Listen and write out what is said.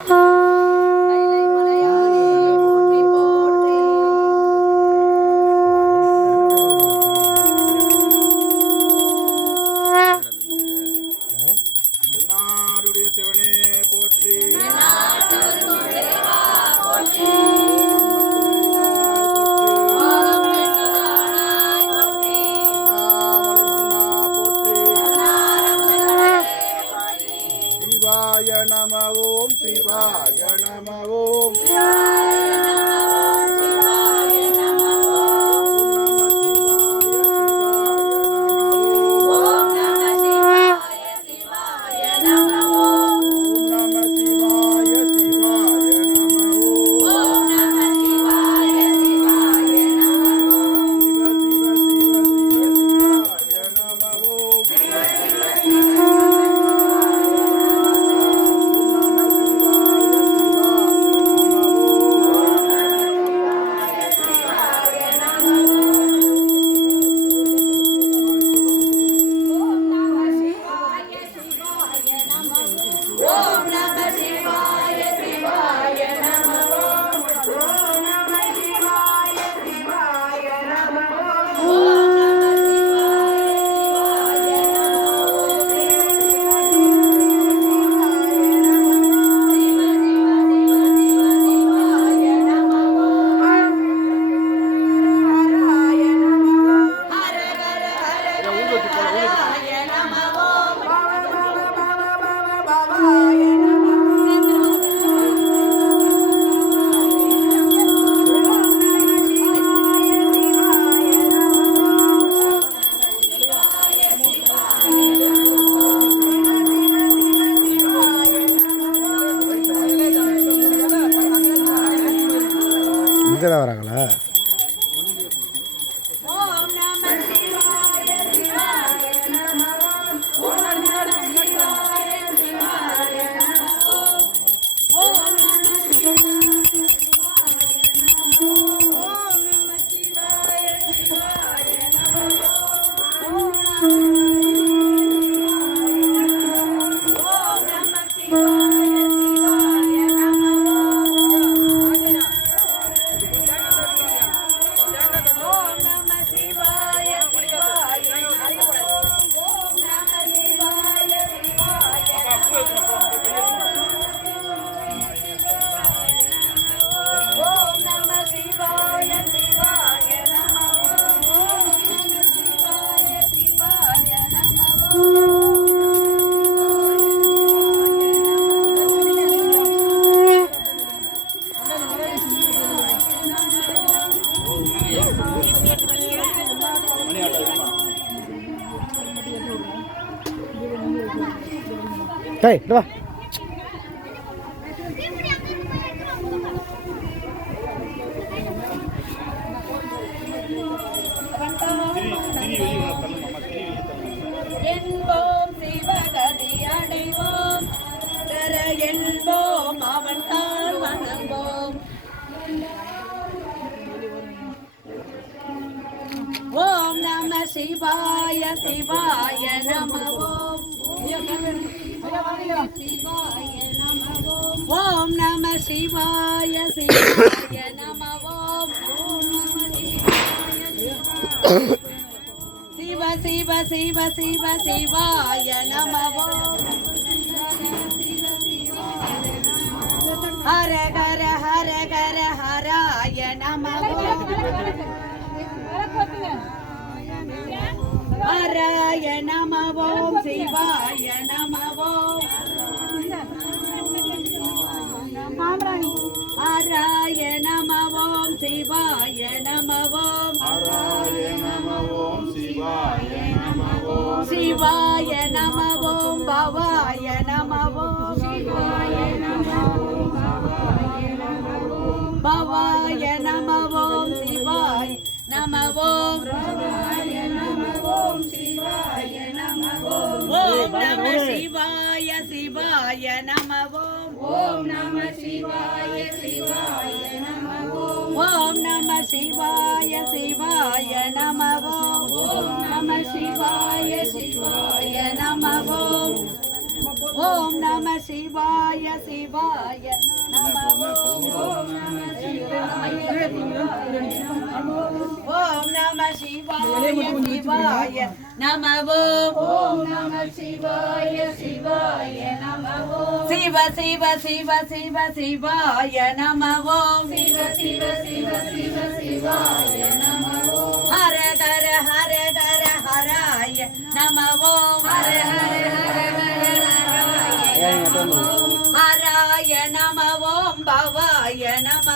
Oh. வராங்களா? டேய் வா. என்போம் சிவகதி அடைவோம். தர என்போம் அவன் வணங்குவோம். ஓம் நம சிவாய சிவாய நம ஓம். ఓం నమ శివాయ శివాయ నమ ఓం శివ శివ శివ శివ శివాయ నమ హర హర హర హర హరాయ నమ హరాయ నమ சிவாய நமவோம் ஹராய நமவோம் சிவாய நமவோம் சிவாய நமவோம் பவாய நமவோம் சிவாய நமவோம் பவாய நமவோம் சிவாய நமவோம் பவாய நமவோம் சிவாய நமவோம் ஓம் நம சிவாய சிவாய நமவோம் ஓம் நம சிவாய శివాయ శివాయ నమవో ఓం నమ శివాయ శివాయ నమవో ఓం నమ శివాయ శివాయ నమవో ఓం నమ శివాయ శివాయ నమ ఓం నమ శివాయ శివాయ నమ శివ శివ శివ శివ శివాయ నమ ఓం శివ శివ హరాయ నమ ఓం భవాయ నమ